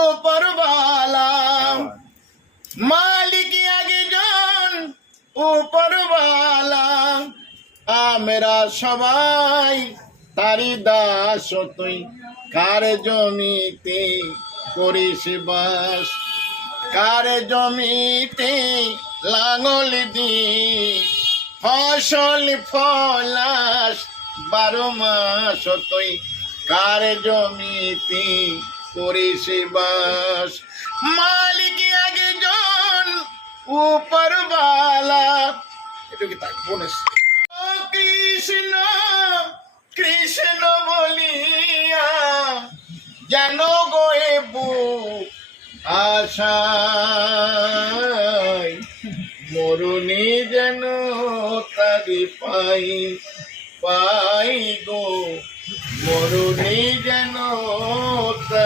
উপরওয়ালা, মালিক একজন উপরওয়ালা, আমরা সবাই তারি দাস। তুই কার জমিতে করিস বাস, কার জমিতে লাঙল দি ফসল ফলাস 12 মাস। তুই কার জমিতে করিস বাস, মালিক একজন উপরওয়ালা। এটা কি তাই বলেছ? কৃষ্ণ কৃষ্ণ বলিয়া যেন গোয়ে বুক আশায়, মরুনি যেন তারি পাই গো, মরুনি যেন